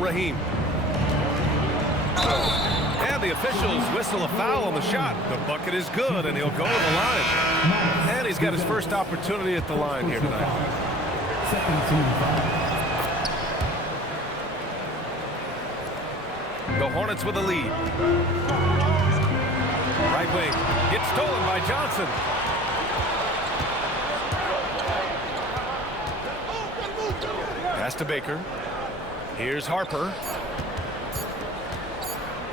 Rahim. And the officials whistle a foul on the shot. The bucket is good, and he'll go to the line. And he's got his first opportunity at the line here tonight. The Hornets with a lead. Right wing. Gets stolen by Johnson. Pass to Baker. Here's Harper.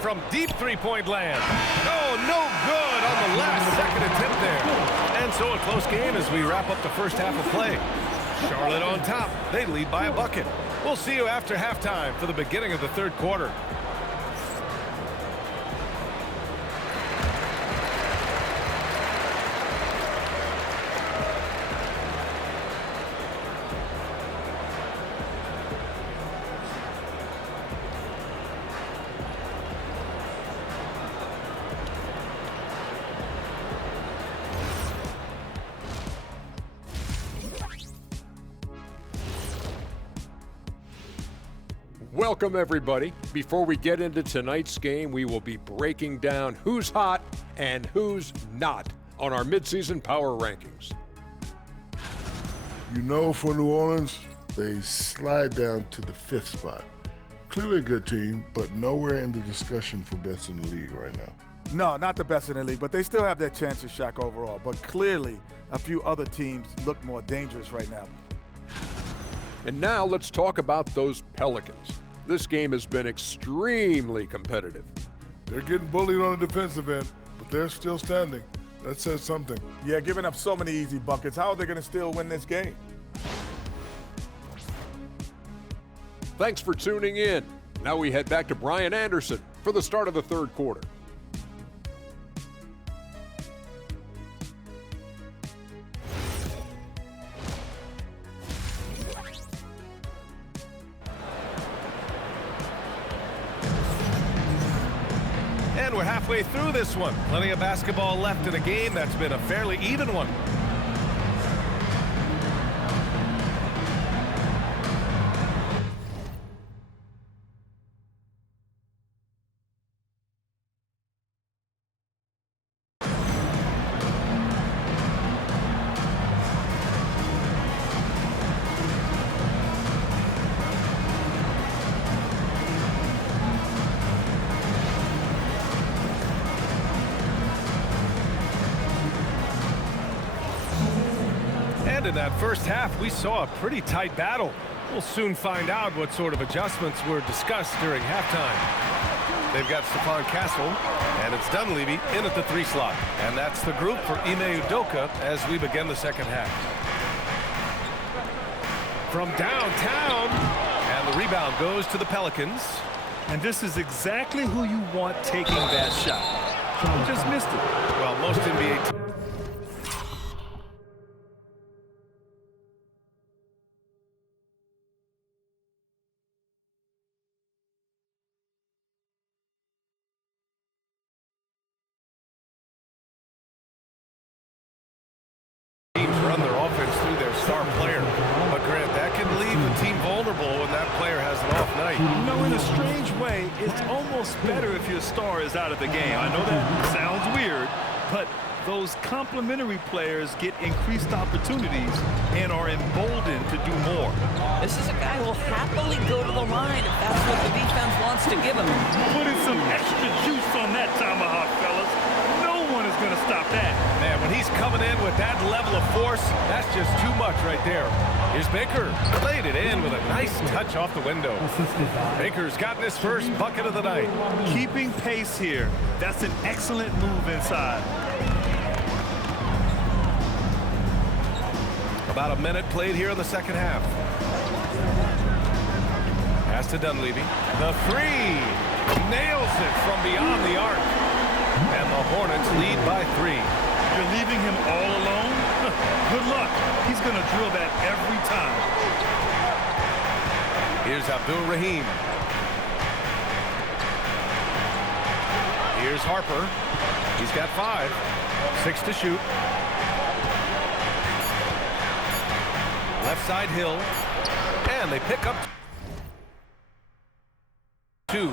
From deep three-point land. Oh, no good on the last second attempt there. And so a close game as we wrap up the first half of play. Charlotte on top. They lead by a bucket. We'll see you after halftime for the beginning of the third quarter. Welcome, everybody. Before we get into tonight's game, we will be breaking down who's hot and who's not on our midseason power rankings. You know, for New Orleans, they slide down to the 5th spot. Clearly a good team, but nowhere in the discussion for best in the league right now. No, not the best in the league, but they still have their chances, Shaq, overall. But clearly, a few other teams look more dangerous right now. And now let's talk about those Pelicans. This game has been extremely competitive. They're getting bullied on the defensive end, but they're still standing. That says something. Yeah, giving up so many easy buckets. How are they going to still win this game? Thanks for tuning in. Now we head back to Brian Anderson for the start of the third quarter. And we're halfway through this one. Plenty of basketball left in a game that's been a fairly even one. In that first half, we saw a pretty tight battle. We'll soon find out what sort of adjustments were discussed during halftime. They've got Stephon Castle, and it's Dunleavy in at the 3 slot. And that's the group for Ime Udoka as we begin the second half. From downtown, and the rebound goes to the Pelicans. And this is exactly who you want taking that shot. Just missed it. Well, most NBA teams run their offense through their star player. But Grant, that can leave the team vulnerable when that player has an off night. You know, in a strange way, it's almost better if your star is out of the game. I know that sounds weird, but those complementary players get increased opportunities and are emboldened to do more. This is a guy who will happily go to the line if that's what the defense wants to give him. Put in some extra juice on that tomahawk, fellas. No one is going to stop that. Man, when he's coming in with that level of force, that's just too much right there. Here's Baker. Played it in with a nice touch off the window. Baker's gotten his first bucket of the night. Keeping pace here. That's an excellent move inside. About a minute played here in the second half. Pass to Dunleavy. The 3. Nails it from beyond the arc. And the Hornets lead by 3. You're leaving him all alone? Good luck. He's going to drill that every time. Here's Abdul Rahim. Here's Harper. He's got 5. 6 to shoot. Left side Hill. And they pick up 2.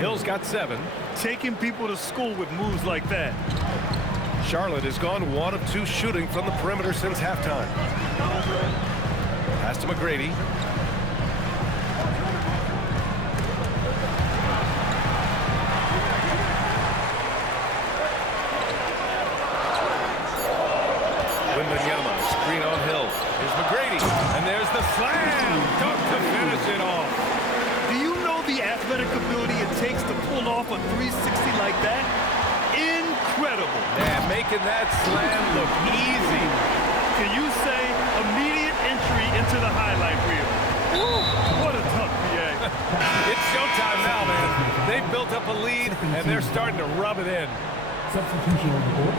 Hill's got 7. Taking people to school with moves like that. Charlotte has gone 1 of 2 shooting from the perimeter since halftime. Pass to McGrady. Wembanyama, screen on Hill. Here's McGrady, and there's the slam dunk to finish it off. Do you know the athletic ability it takes to pull off a 360 like that? Incredible. Man, making that slam look easy. Can you say immediate entry into the highlight reel? Woo, what a tough PA. It's showtime now, man. They've built up a lead, and they're starting to rub it in. Substitution on the board.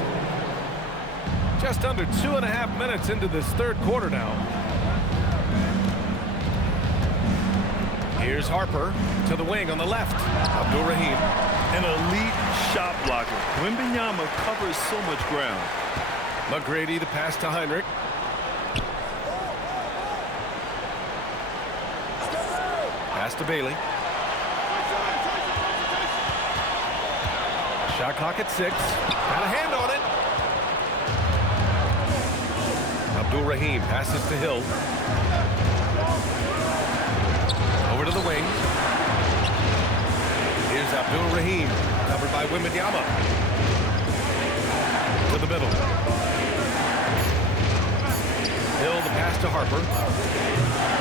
Just under 2.5 minutes into this third quarter now. Here's Harper to the wing on the left. Abdul-Rahim. An elite shot blocker. Wembanyama covers so much ground. McGrady, the pass to Heinrich. Pass to Bailey. Shot clock at 6. Got a hand on it. Abdul-Rahim passes to Hill. Over to the wing. Here's Abdul-Rahim, covered by Wembanyama. To the middle. Hill, the pass to Harper.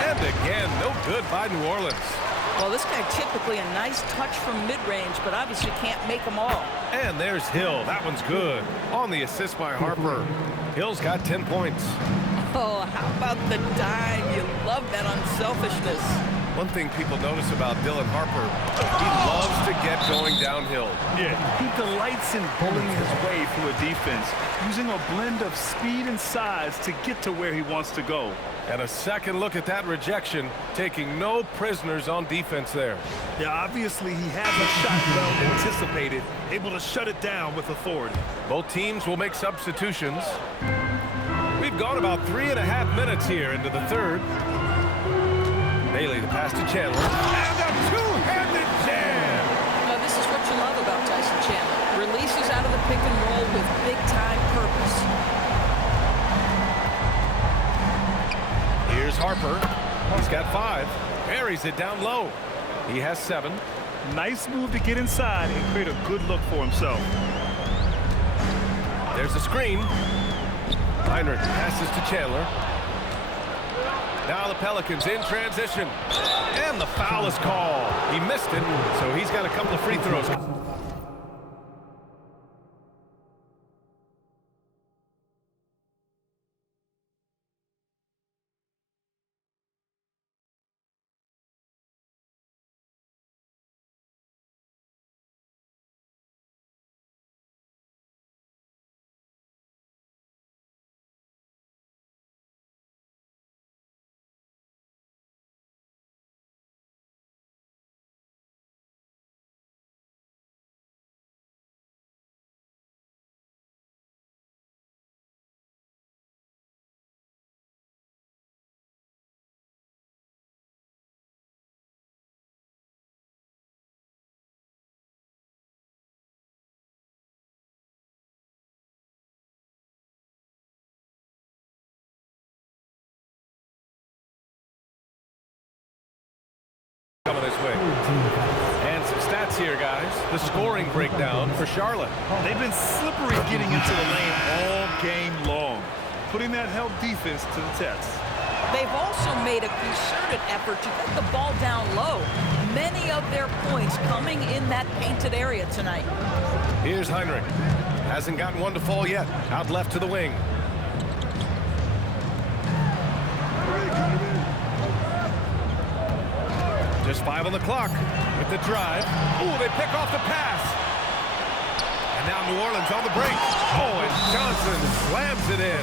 And again, no good by New Orleans. Well, this guy typically a nice touch from mid-range, but obviously can't make them all. And there's Hill. That one's good. On the assist by Harper. Hill's got 10 points. Oh, how about the dime? You love that unselfishness. One thing people notice about Dylan Harper, he loves to get going downhill. Yeah, he delights in bullying his way through a defense, using a blend of speed and size to get to where he wants to go. And a second look at that rejection, taking no prisoners on defense there. Yeah, obviously he had the shot well anticipated, able to shut it down with authority. Both teams will make substitutions. We've gone about 3.5 minutes here into the third. Bailey, the pass to Chandler. And a two-handed jam! Now, this is what you love about Tyson Chandler. Releases out of the pick and roll with big-time purpose. Here's Harper. He's got 5. Buries it down low. He has 7. Nice move to get inside and create a good look for himself. There's a screen. Heinrich passes to Chandler. Now the Pelicans in transition. And the foul is called. He missed it, so he's got a couple of free throws. Coming this way. And some stats here, guys. The scoring breakdown for Charlotte. They've been slippery getting into the lane all game long, putting that help defense to the test. They've also made a concerted effort to get the ball down low. Many of their points coming in that painted area tonight. Here's Heinrich. Hasn't gotten one to fall yet. Out left to the wing. Just 5 on the clock with the drive. Ooh, they pick off the pass. And now New Orleans on the break. Oh, and Johnson slams it in.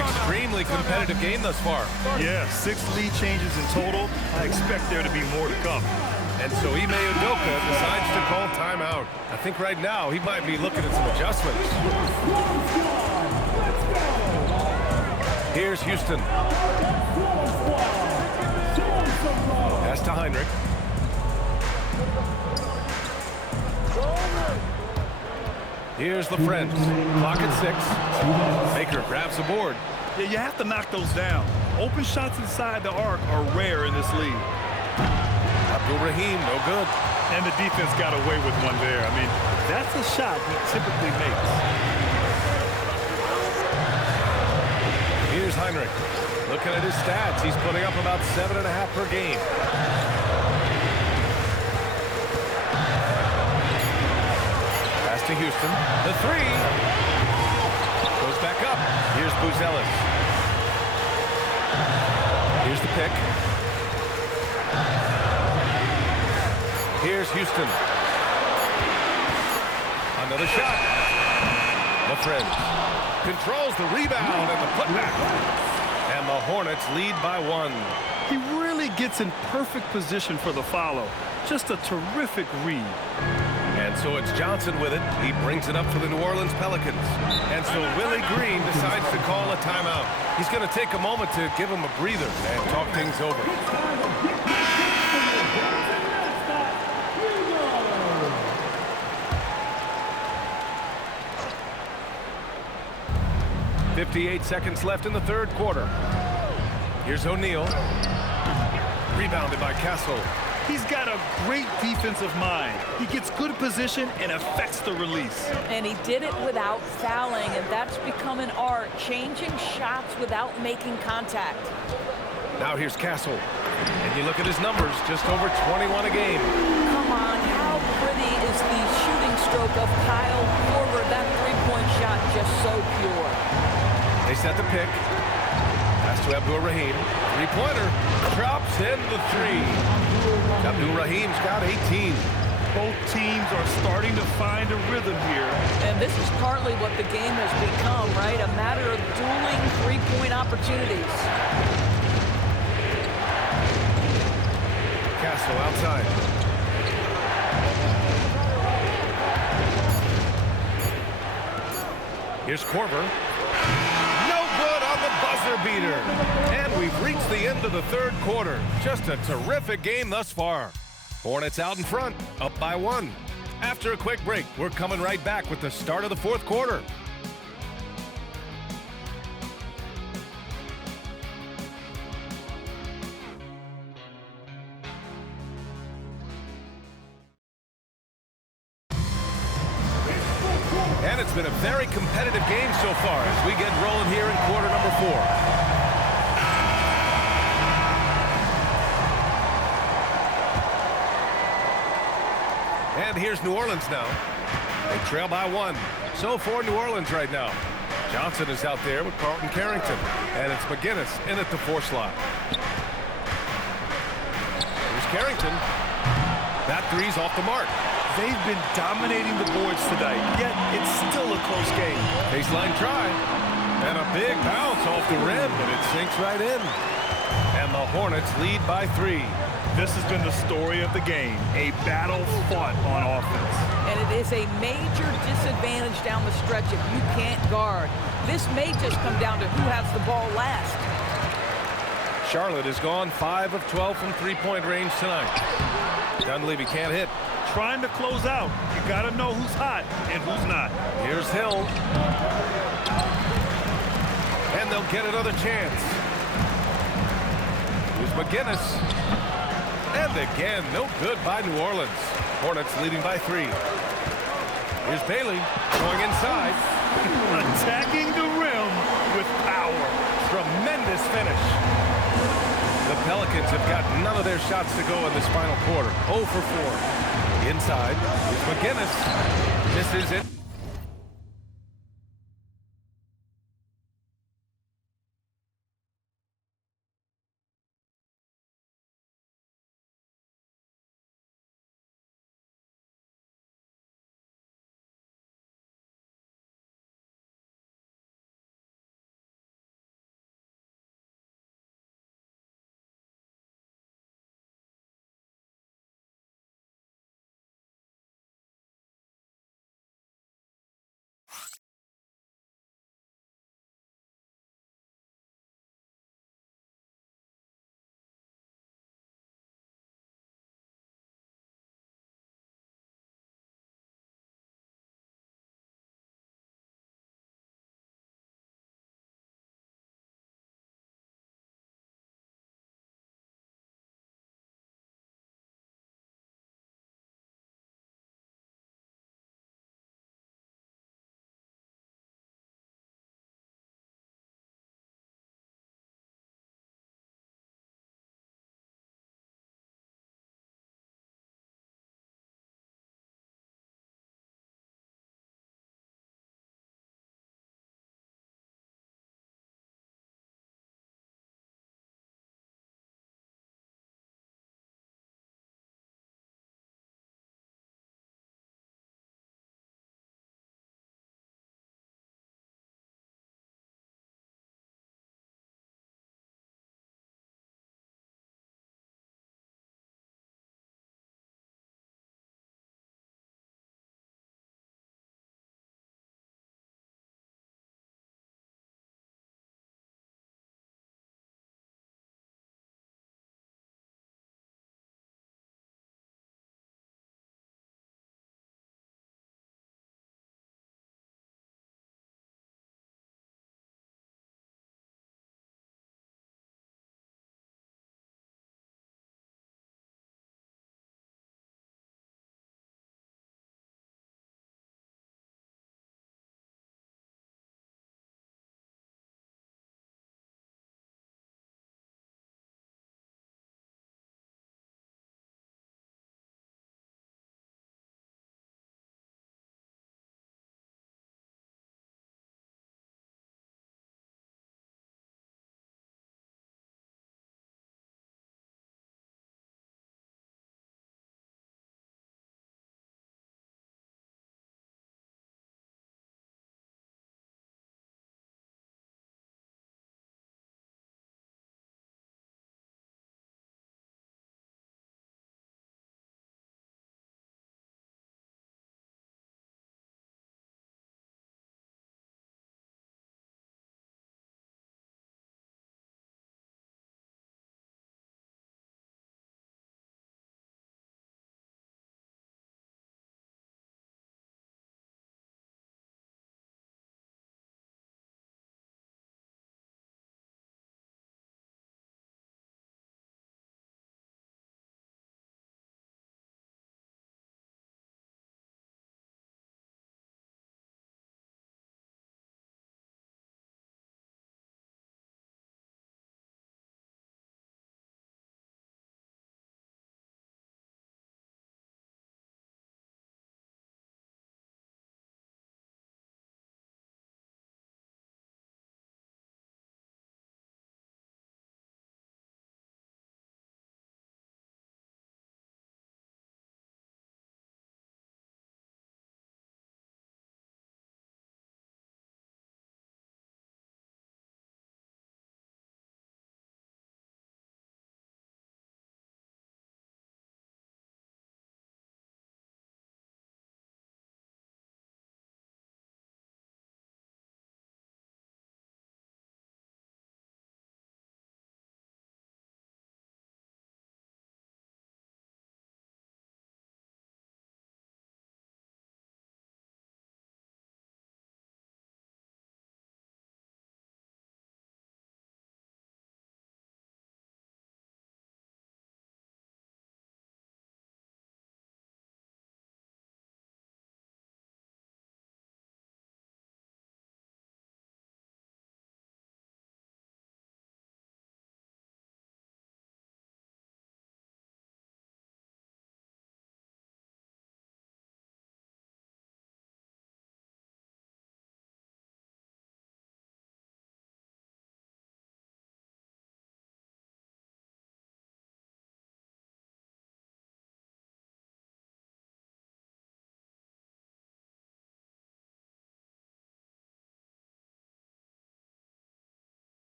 Extremely competitive game thus far. Yeah, 6 lead changes in total. I expect there to be more to come. And so Ime Udoka decides to call timeout. I think right now he might be looking at some adjustments. Here's Houston. Pass to Heinrich. Here's the Friends. Clock at 6. Baker grabs the board. Yeah, you have to knock those down. Open shots inside the arc are rare in this league. Abdul-Rahim, no good. And the defense got away with one there. I mean, that's a shot he typically makes. Here's Heinrich. Looking at his stats, he's putting up about 7.5 per game. Pass to Houston. The 3. Goes back up. Here's Buzelis. Here's the pick. Here's Houston. Another shot. The Friends. Controls the rebound and the putback. And the Hornets lead by 1. He really gets in perfect position for the follow. Just a terrific read. And so it's Johnson with it. He brings it up for the New Orleans Pelicans. And so Willie Green decides to call a timeout. He's going to take a moment to give him a breather and talk things over. .58 seconds left in the third quarter. Here's O'Neal. Rebounded by Castle. He's got a great defensive mind. He gets good position and affects the release. And he did it without fouling, and that's become an art, changing shots without making contact. Now here's Castle. And you look at his numbers, just over 21 a game. Come on, how pretty is the shooting stroke of Kyle Korver? That three-point shot just so pure. They set the pick. Pass to Abdul-Rahim. Three-pointer. Drops in the 3. Abdul-Rahim's got 18. Both teams are starting to find a rhythm here. And this is partly what the game has become, right? A matter of dueling three-point opportunities. Castle outside. Here's Korver. Buzzer beater. And we've reached the end of the third quarter. Just a terrific game thus far. Hornets out in front, up by 1. After a quick break, we're coming right back with the start of the fourth quarter. And it's been a very competitive game so far as we get rolling here in quarter number 4. And here's New Orleans now. They trail by 1. So for New Orleans right now. Johnson is out there with Carlton Carrington. And it's McGinnis in at the 4 slot. Here's Carrington. That 3's off the mark. They've been dominating the boards tonight, yet it's still a close game. Baseline try. And a big bounce off the rim, but it sinks right in. And the Hornets lead by 3. This has been the story of the game, a battle fought on offense. And it is a major disadvantage down the stretch if you can't guard. This may just come down to who has the ball last. Charlotte has gone 5 of 12 from three-point range tonight. Dunleavy can't hit. Trying to close out. You got to know who's hot and who's not. Here's Hill. And they'll get another chance. Here's McGinnis. And again, no good by New Orleans. Hornets leading by 3. Here's Bailey going inside. Attacking the rim with power. Tremendous finish. The Pelicans have got none of their shots to go in this final quarter. 0 for 4. Inside is McGinnis. Misses it.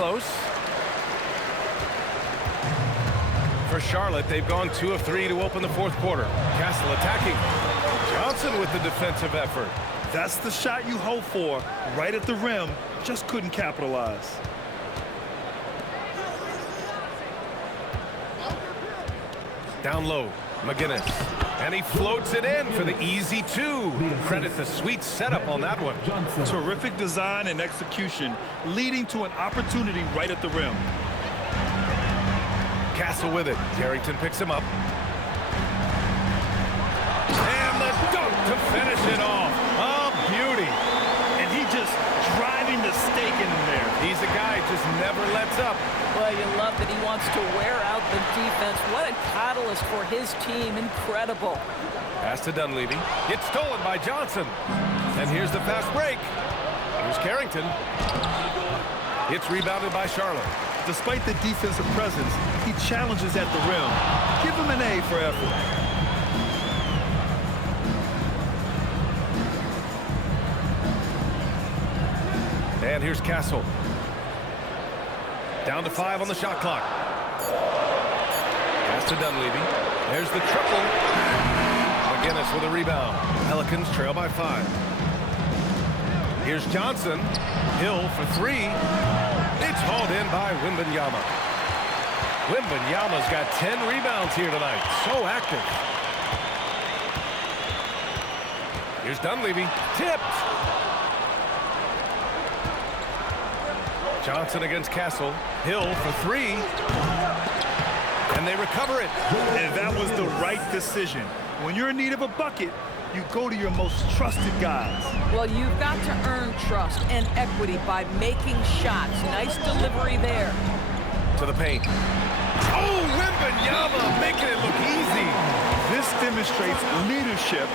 close. For Charlotte, they've gone 2 of 3 to open the fourth quarter. Castle attacking. Johnson with the defensive effort. That's the shot you hope for, right at the rim. Just couldn't capitalize. Down low, McGinnis. And he floats it in for the easy 2. Credit the sweet setup on that one. Terrific design and execution, leading to an opportunity right at the rim. Castle with it. Carrington picks him up. And the dunk to finish it off. Oh, beauty. And he just driving the stake in there. He's a guy who just never lets up. Well, you love that he wants to wear out the defense. What a catalyst for his team. Incredible. Pass to Dunleavy. It's stolen by Johnson. And here's the fast break. Here's Carrington. It's rebounded by Charlotte. Despite the defensive presence, he challenges at the rim. Give him an A for effort. And here's Castle. Down to 5 on the shot clock. Pass to Dunleavy. There's the triple. McGinnis with a rebound. Pelicans trail by 5. Here's Johnson. Hill for 3. It's hauled in by Wembanyama. Wembanyama's got 10 rebounds here tonight. So active. Here's Dunleavy. Tipped. Johnson against Castle. Hill for 3. And they recover it. And that was the right decision. When you're in need of a bucket, you go to your most trusted guys. Well, you've got to earn trust and equity by making shots. Nice delivery there. To the paint. Oh, Wembanyama making it look easy. This demonstrates leadership.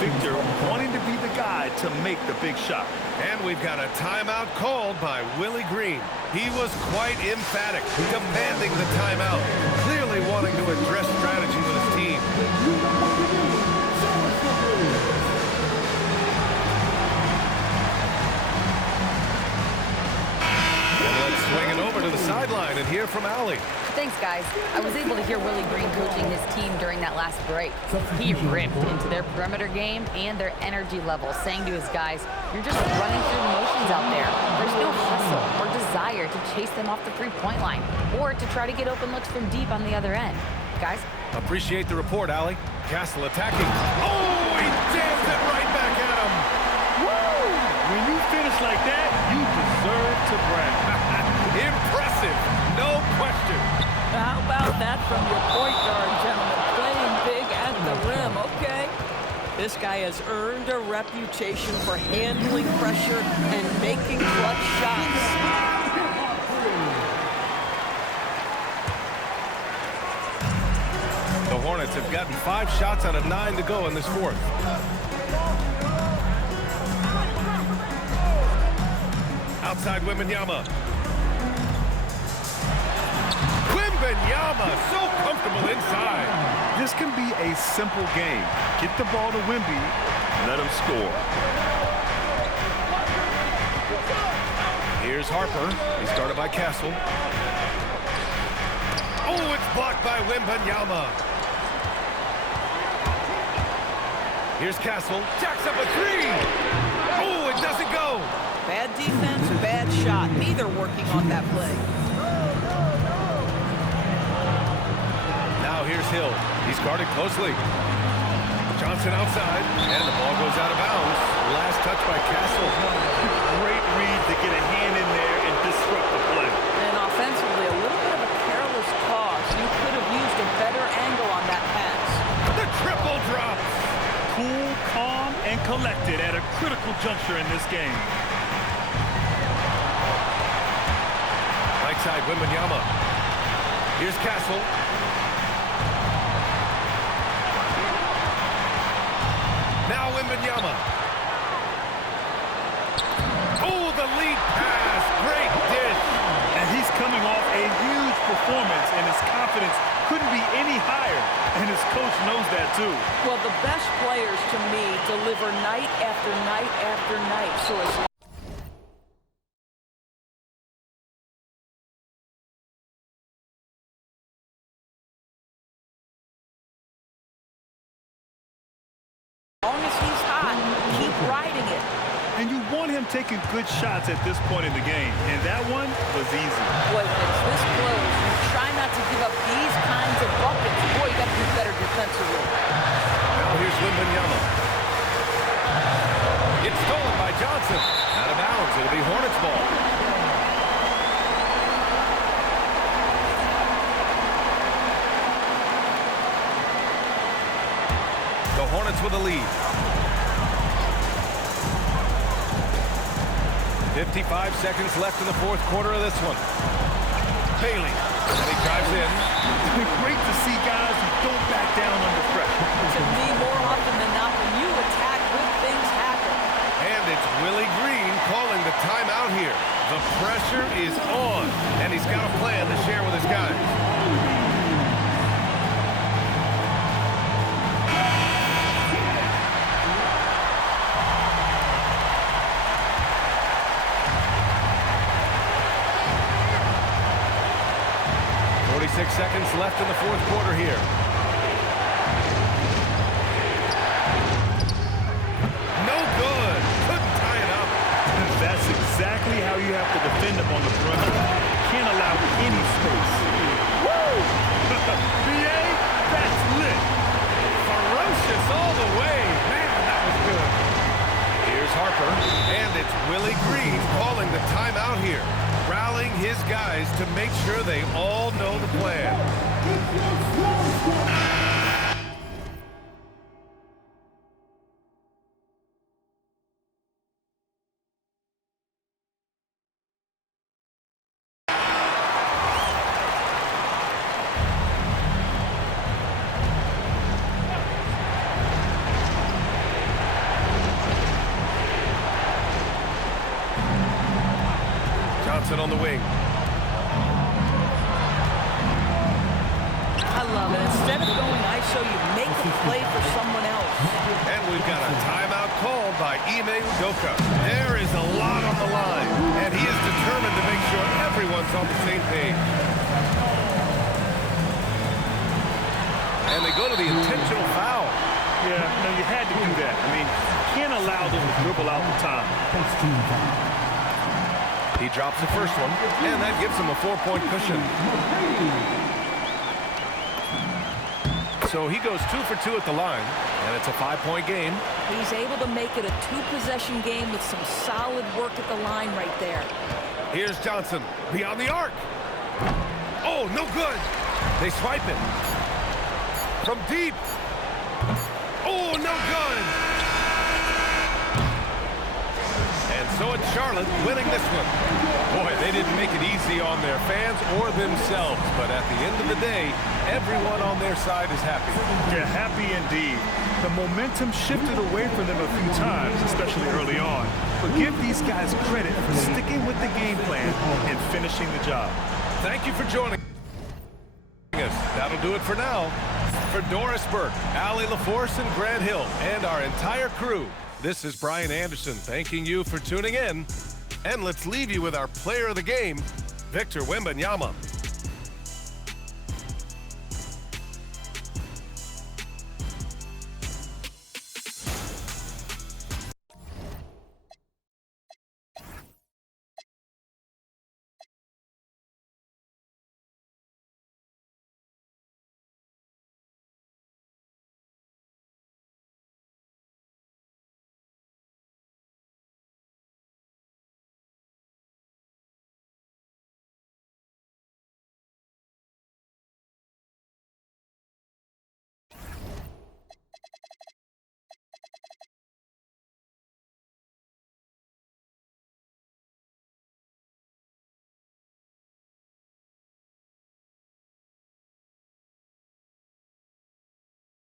Victor wanting to be the guy to make the big shot. And we've got a timeout called by Willie Green. He was quite emphatic, demanding the timeout, clearly wanting to address strategy with his team. And let's swing it over to the sideline and hear from Allie. Thanks, guys. I was able to hear Willie Green coaching his team during that last break. He ripped into their perimeter game and their energy level, saying to his guys, you're just running through the motions out there. There's no hustle or desire to chase them off the three-point line or to try to get open looks from deep on the other end. Guys? Appreciate the report, Allie. Castle attacking. Oh, he jams it right back at him. Woo! When you finish like that, you deserve to brag. Impressive, no question. How about that from your point guard, gentlemen? Playing big at the rim, okay? This guy has earned a reputation for handling pressure and making clutch shots. The Hornets have gotten 5 shots out of 9 to go in this fourth. Outside Wembanyama. Wembanyama, so comfortable inside. This can be a simple game. Get the ball to Wemby, let him score. Here's Harper. He's guarded by Castle. Oh, it's blocked by Wembanyama. Here's Castle. Jacks up a 3. Oh, it doesn't go. Bad defense, bad shot. Neither working on that play. Now here's Hill. He's guarded closely. Johnson outside, and the ball goes out of bounds. Last touch by Castle. Great read to get a hand in there and disrupt the play. And offensively, a little bit of a careless toss. You could have used a better angle on that pass. The triple drops. Cool, calm, and collected at a critical juncture in this game. Right side, Wembanyama. Here's Castle. Now Wembanyama. Oh, the lead pass. Great dish. And he's coming off a huge performance, and his confidence couldn't be any higher. And his coach knows that, too. Well, the best players, to me, deliver night after night after night. So it's And you want him taking good shots at this point in the game. And that one was easy. Boy, when it's this close, you try not to give up these kinds of buckets. Boy, you got to be better defensively. Now here's Wembanyama. It's stolen by Johnson. Out of bounds. It'll be Hornets ball. The Hornets with a lead. 55 seconds left in the fourth quarter of this one. Bailey, and he drives in. Great to see guys who don't back down under pressure. To me, more often than not, when you attack, good things happen. And it's Willie Green calling the timeout here. The pressure is on, and he's got a plan to share with his guys. Seconds left in the fourth quarter here. No good. Couldn't tie it up. That's exactly how you have to defend him on the perimeter. Can't allow any space. Woo! BA, that's lit. Ferocious all the way. Man, that was good. Here's Harper, and it's Willie Green calling the timeout here. Rallying his guys to make sure they all know the plan. Johnson on the wing. I love it. Instead of going ISO, you make a play for someone else. And we've got a timeout called by Ime Udoka. There is a lot on the line, and he is determined to make sure everyone's on the same page. And they go to the intentional foul. Yeah, no, you had to do that. I mean, you can't allow them to dribble out the time. He drops the first one, and that gives him a 4-point cushion. So he goes 2 for 2 at the line, and it's a 5-point game. He's able to make it a 2-possession game with some solid work at the line right there. Here's Johnson beyond the arc. Oh, no good. They swipe it. From deep. Oh, no good. And so it's Charlotte winning this one. Boy, they didn't make it easy on their fans or themselves, but at the end of the day, everyone on their side is happy. Yeah, happy indeed. The momentum shifted away from them a few times, especially early on. But give these guys credit for sticking with the game plan and finishing the job. Thank you for joining us. That'll do it for now. For Doris Burke, Allie LaForce, and Grant Hill, and our entire crew, this is Brian Anderson thanking you for tuning in. And let's leave you with our player of the game, Victor Wembanyama.